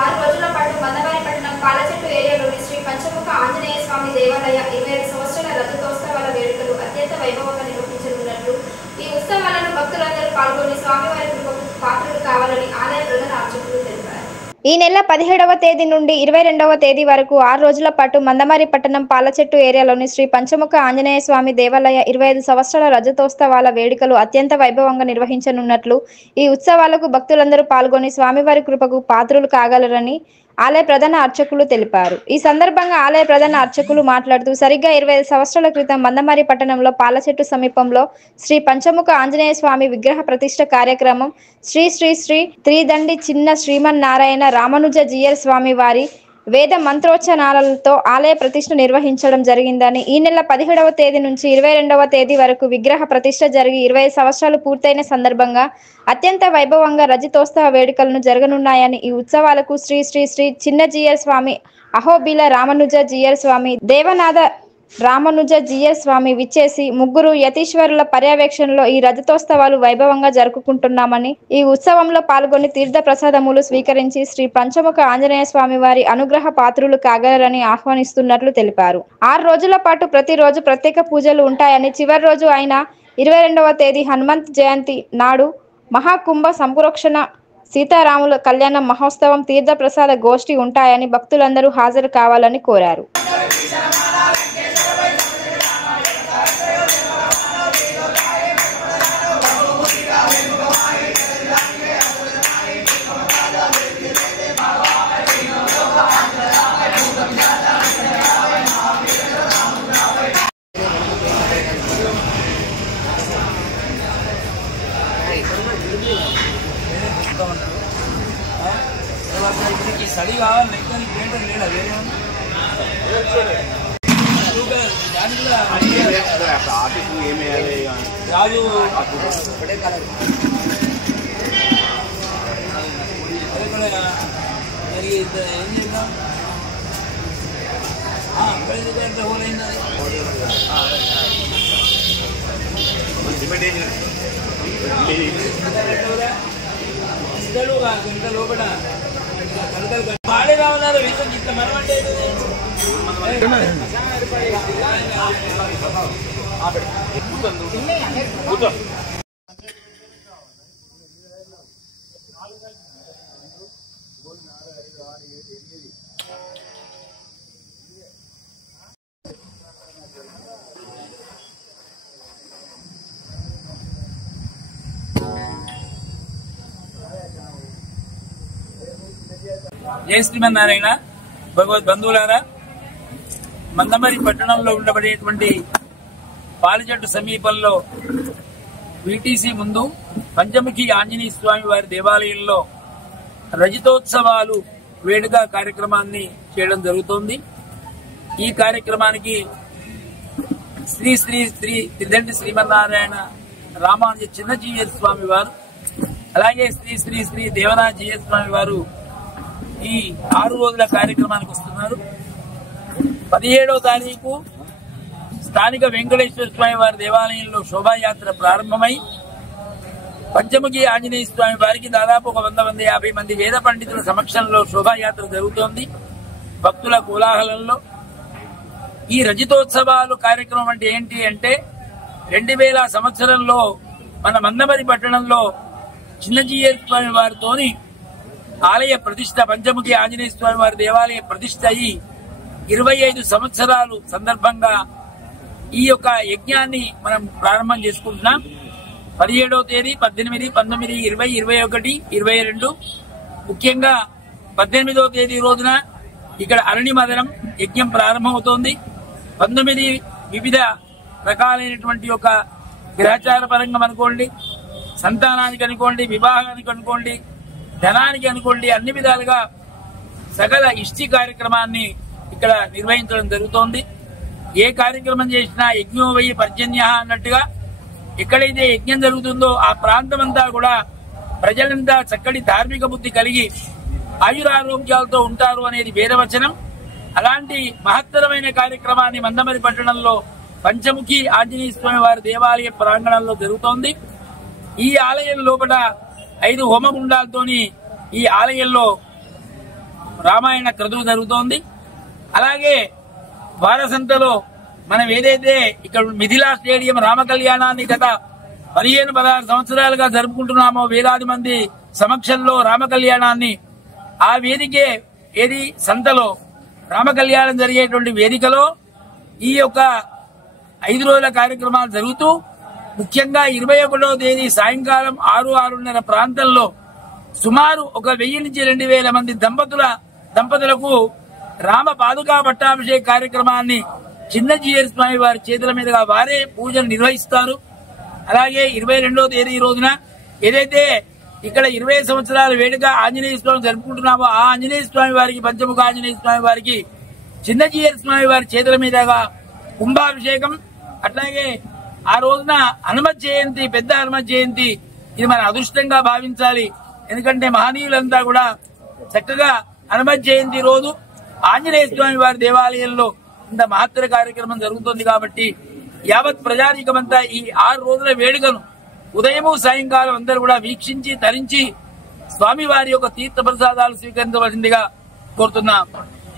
6 రోజుల పాటు మందమరిపట్నం పాలచెట్టు ఏరియాలోని శ్రీ పంచముఖ ఆంజనేయ స్వామి దేవాలయ 25 సంవత్సరాల రజతోత్సవాల వేడుకలు అత్యంత వైభవంగా నిర్వహించనున్నట్లు, ఈ ఉత్సవాలను భక్తులందరూ పాల్గొని స్వామివారి కృపకు పాత్రలు కావాలని ఆలయ ప్రధాన అర్చకులు తెలిపారు. ఈ నెల 17వ తేదీ నుండి 22వ తేదీ వరకు 6 రోజుల పాటు మందమరిపట్నం పాలచెట్టు ఏరియాలోని శ్రీ పంచముఖ ఆంజనేయ స్వామి దేవాలయ 25 సంవత్సరాల రజతోత్సవాల వేడుకలు అత్యంత వైభవంగా నిర్వహించనున్నట్లు, ఈ ఉత్సవాలకు భక్తులందరూ పాల్గొని స్వామివారి కృపకు పాత్రులు కాగలరని ఆలయ ప్రధాన అర్చకులు తెలిపారు. ఈ సందర్భంగా ఆలయ ప్రధాన అర్చకులు మాట్లాడుతూ, సరిగ్గా 25 సంవత్సరాల క్రితం మందమరిపట్టణంలో పాలచెట్టు సమీపంలో శ్రీ పంచముఖ ఆంజనేయ స్వామి విగ్రహ ప్రతిష్ఠ కార్యక్రమం శ్రీ శ్రీ శ్రీ త్రిదండి చిన్న శ్రీమన్నారాయణ రామానుజ జీయర్ స్వామి వారి వేద మంత్రోచ్చరణలతో ఆలయ ప్రతిష్ఠ నిర్వహించడం జరిగిందని, ఈ నెల 17వ తేదీ నుంచి 22వ తేదీ వరకు విగ్రహ ప్రతిష్ఠ జరిగి 20 సంవత్సరాలు పూర్తయిన సందర్భంగా అత్యంత వైభవంగా రజతోత్సవ వేడుకలను జరగనున్నాయని, ఈ ఉత్సవాలకు శ్రీ శ్రీ శ్రీ చిన్న జీయర్ స్వామి అహోబిల రామానుజ జీయర్ స్వామి దేవనాథ రామానుజ జీయర్ స్వామి విచ్చేసి ముగ్గురు యతీశ్వరుల పర్యవేక్షణలో ఈ రజతోత్సవాలు వైభవంగా జరుపుకుంటున్నామని, ఈ ఉత్సవంలో పాల్గొని తీర్థ ప్రసాదములు స్వీకరించి శ్రీ పంచముఖ ఆంజనేయ స్వామి వారి అనుగ్రహ పాత్రులు కాగలరని ఆహ్వానిస్తున్నట్లు తెలిపారు. 6 రోజుల పాటు ప్రతిరోజు ప్రత్యేక పూజలు ఉంటాయని, చివరి రోజు అయిన 22వ తేదీ హనుమంత్ జయంతి నాడు మహాకుంభ సంప్రోక్షణ సీతారాముల కళ్యాణ మహోత్సవం తీర్థ ప్రసాద గోష్ఠి ఉంటాయని భక్తులందరూ హాజరు కావాలని కోరారు. सड़ी కావాలి నెక్కని పేంటర్ లేదా వేరే ఆఫీస్ ఏమేయాలి రాజు ఒకటే కలర్ అదే కూడా మరి ఏం చేద్దాం పెద్ద హోల్ అయిందా ఇంత లోపల పాడే రావన్నారు ఇట్లా మనం అంటే జై శ్రీమన్నారాయణ. భగవద్ బంధువులారా, మందమరి పట్టణంలో ఉండబడేటువంటి పాలచెట్టు సమీపంలో వీటీసీ ముందు పంచముఖి ఆంజనేయ స్వామి వారి దేవాలయంలో రజతోత్సవాలు వేడుక కార్యక్రమాన్ని చేయడం జరుగుతోంది. ఈ కార్యక్రమానికి శ్రీ శ్రీ శ్రీ త్రిదండి శ్రీమన్నారాయణ రామానుజ చిన్న జీయర్ స్వామి వారు, అలాగే శ్రీ శ్రీ శ్రీ దేవనాథ జీయర్ స్వామి వారు ఈ 6 రోజుల కార్యక్రమానికి వస్తున్నారు. 17వ తారీఖు స్థానిక వెంకటేశ్వర స్వామి వారి దేవాలయంలో శోభాయాత్ర ప్రారంభమై పంచముఖి ఆంజనేయ స్వామి వారికి దాదాపు 150 మంది వేద పండితుల సమక్షంలో శోభాయాత్ర జరుగుతోంది. భక్తుల కోలాహలంలో ఈ రజతోత్సవాలు కార్యక్రమం అంటే ఏంటి అంటే 2000 సంవత్సరంలో మన మందమరి పట్టణంలో చిన్నజీయర్ స్వామి వారితోని ఆలయ ప్రతిష్ట పంచముఖి ఆంజనేయ స్వామి వారి దేవాలయ ప్రతిష్ట అయి 25 సంవత్సరాలు సందర్భంగా ఈ యొక్క యజ్ఞాన్ని మనం ప్రారంభం చేసుకుంటున్నాం. 17వ తేదీ 18, 19, 20, 21, 22 ముఖ్యంగా 18వ తేదీ రోజున ఇక్కడ అరణి మదనం యజ్ఞం ప్రారంభమవుతోంది. 19 వివిధ రకాలైనటువంటి ఒక గ్రహచార పరంగా అనుకోండి, సంతానానికి అనుకోండి, వివాహానికి అనుకోండి, ధనానికి అనుకోండి, అన్ని విధాలుగా సకల ఇష్టి కార్యక్రమాన్ని ఇక్కడ నిర్వహించడం జరుగుతోంది. ఏ కార్యక్రమం చేసినా యజ్ఞో వై పర్జన్య అన్నట్టుగా ఎక్కడైతే యజ్ఞం జరుగుతుందో ఆ ప్రాంతం అంతా కూడా ప్రజలంతా చక్కటి ధార్మిక బుద్ధి కలిగి ఆయురారోగ్యాలతో ఉంటారు అనేది వేదవచనం. అలాంటి మహత్తరమైన కార్యక్రమాన్ని మందమరి పట్టణంలో పంచముఖి ఆంజనేయ స్వామి వారి దేవాలయ ప్రాంగణంలో జరుగుతోంది. ఈ ఆలయం లోపల 5 హోమగుండాలతోని ఈ ఆలయంలో రామాయణ క్రతువు జరుగుతోంది. అలాగే వారసంతలో మనం ఏదైతే ఇక్కడ మిథిలా స్టేడియం రామ కళ్యాణాన్ని గత 15-16 సంవత్సరాలుగా జరుపుకుంటున్నామో వేలాది మంది సమక్షంలో రామ కళ్యాణాన్ని, ఆ వేదికే ఏది సంతలో రామ కళ్యాణం జరిగేటువంటి వేదికలో ఈ యొక్క 5 రోజుల కార్యక్రమాలు జరుగుతూ ముఖ్యంగా 21వ తేదీ సాయంకాలం 6-6:30 ప్రాంతంలో సుమారు 1000 నుంచి 2000 మంది దంపతులకు రామ పాదుకా పట్టాభిషేక కార్యక్రమాన్ని చిన్నజీయర్ స్వామి వారి చేతుల మీదుగా వారే పూజలు నిర్వహిస్తారు. అలాగే 22వ తేదీ రోజున ఏదైతే ఇక్కడ 20 సంవత్సరాల వేడుక ఆంజనేయ స్వామి జరుపుకుంటున్నామో ఆ ఆంజనేయ స్వామి వారికి, పంచముఖ ఆంజనేయ స్వామి వారికి చిన్నజీయర్ స్వామి వారి చేతుల మీదుగా కుంభాభిషేకం. అట్లాగే ఆ రోజున హనుమత్ జయంతి, పెద్ద హనుమత్ జయంతి, ఇది మన అదృష్టంగా భావించాలి. ఎందుకంటే మహనీయులంతా కూడా చక్కగా హనుమత్ జయంతి రోజు ఆంజనేయ స్వామి వారి దేవాలయంలో ఇంత మహత్తర కార్యక్రమం జరుగుతుంది. కాబట్టి యావత్ ప్రజానీకమంతా ఈ 6 రోజుల వేడుకను ఉదయము సాయంకాలం అందరూ కూడా వీక్షించి తరించి స్వామి వారి యొక్క తీర్థ ప్రసాదాలు స్వీకరించవలసిందిగా కోరుతున్నాం.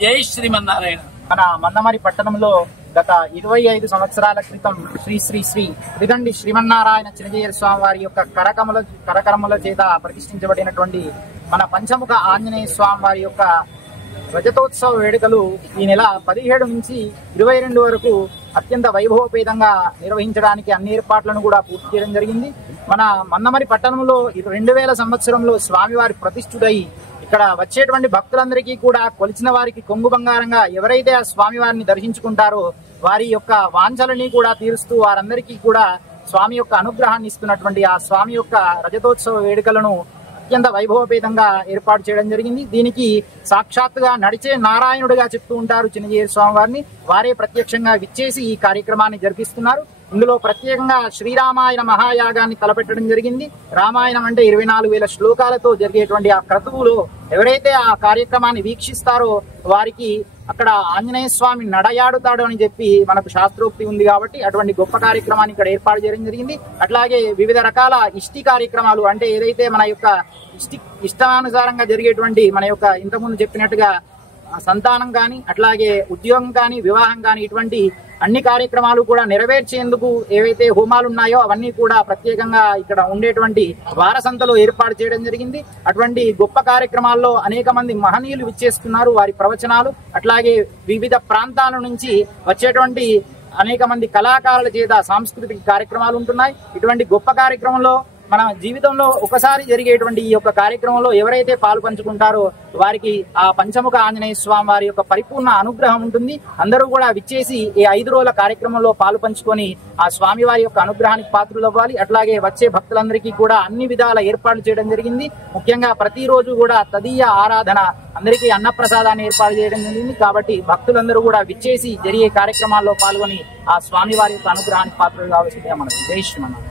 జై శ్రీమన్నారాయణ. మన మందమరి పట్టణంలో గత 25 సంవత్సరాల క్రితం శ్రీ శ్రీ శ్రీ త్రిదండి శ్రీమన్నారాయణ చిన్నజీయర్ స్వామి వారి యొక్క కరకరముల చేత ప్రతిష్ఠించబడినటువంటి మన పంచముఖ ఆంజనేయ స్వామి వారి యొక్క రజతోత్సవ వేడుకలు ఈ నెల 17 నుంచి 22 వరకు అత్యంత వైభవపేతంగా నిర్వహించడానికి అన్ని ఏర్పాట్లను కూడా పూర్తి చేయడం జరిగింది. మన మందమరి పట్టణంలో 2000 సంవత్సరంలో స్వామివారి ప్రతిష్ఠుడై ఇక్కడ వచ్చేటువంటి భక్తులందరికీ కూడా కొలిచిన వారికి కొంగు బంగారంగా ఎవరైతే ఆ స్వామివారిని దర్శించుకుంటారో వారి యొక్క వాంఛలని కూడా తీరుస్తూ వారందరికీ కూడా స్వామి యొక్క అనుగ్రహాన్ని ఇస్తున్నటువంటి ఆ స్వామి యొక్క రజతోత్సవ వేడుకలను అత్యంత వైభవపేతంగా ఏర్పాటు చేయడం జరిగింది. దీనికి సాక్షాత్తుగా నడిచే నారాయణుడిగా చెప్తూ ఉంటారు చిన్నజీయర్ స్వామి వారిని. వారే ప్రత్యక్షంగా విచ్చేసి ఈ కార్యక్రమాన్ని జరిపిస్తున్నారు. ఇందులో ప్రత్యేకంగా శ్రీరామాయణ మహాయాగాన్ని తలపెట్టడం జరిగింది. రామాయణం అంటే 24,000 శ్లోకాలతో జరిగేటువంటి ఆ క్రతువులో ఎవరైతే ఆ కార్యక్రమాన్ని వీక్షిస్తారో వారికి అక్కడ ఆంజనేయ స్వామి నడయాడుతాడు అని చెప్పి మనకు శాస్త్రోక్తి ఉంది. కాబట్టి అటువంటి గొప్ప కార్యక్రమాన్ని ఇక్కడ ఏర్పాటు చేయడం జరిగింది. అట్లాగే వివిధ రకాల ఇష్టి కార్యక్రమాలు, అంటే ఏదైతే మన యొక్క ఇష్టానుసారంగా జరిగేటువంటి మన యొక్క ఇంతకుముందు చెప్పినట్టుగా సంతానం కానీ, అట్లాగే ఉద్యోగం కానీ, వివాహం కానీ, ఇటువంటి అన్ని కార్యక్రమాలు కూడా నెరవేర్చేందుకు ఏవైతే హోమాలు ఉన్నాయో అవన్నీ కూడా ప్రత్యేకంగా ఇక్కడ ఉండేటువంటి వారసంతలో ఏర్పాటు చేయడం జరిగింది. అటువంటి గొప్ప కార్యక్రమాల్లో అనేక మంది మహనీయులు విచ్చేస్తున్నారు. వారి ప్రవచనాలు, అట్లాగే వివిధ ప్రాంతాల నుంచి వచ్చేటువంటి అనేక మంది కళాకారుల చేత సాంస్కృతిక కార్యక్రమాలు ఉంటున్నాయి. ఇటువంటి గొప్ప కార్యక్రమంలో మన జీవితంలో ఒకసారి జరిగేటువంటి ఈ యొక్క కార్యక్రమంలో ఎవరైతే పాలు పంచుకుంటారో వారికి ఆ పంచముఖ ఆంజనేయ స్వామి వారి యొక్క పరిపూర్ణ అనుగ్రహం ఉంటుంది. అందరూ కూడా విచ్చేసి ఈ 5 రోజుల కార్యక్రమంలో పాలు పంచుకొని ఆ స్వామి వారి యొక్క అనుగ్రహానికి పాత్రలు అవ్వాలి. అట్లాగే వచ్చే భక్తులందరికీ కూడా అన్ని విధాల ఏర్పాట్లు చేయడం జరిగింది. ముఖ్యంగా ప్రతిరోజు కూడా తదీయ ఆరాధన, అందరికీ అన్నప్రసాదాన్ని ఏర్పాటు చేయడం జరిగింది. కాబట్టి భక్తులందరూ కూడా విచ్చేసి జరిగే కార్యక్రమాల్లో పాల్గొని ఆ స్వామి వారి యొక్క అనుగ్రహానికి పాత్రలు కావాల్సిందిగా మనకు జై శ్రీమన్నారాయణ.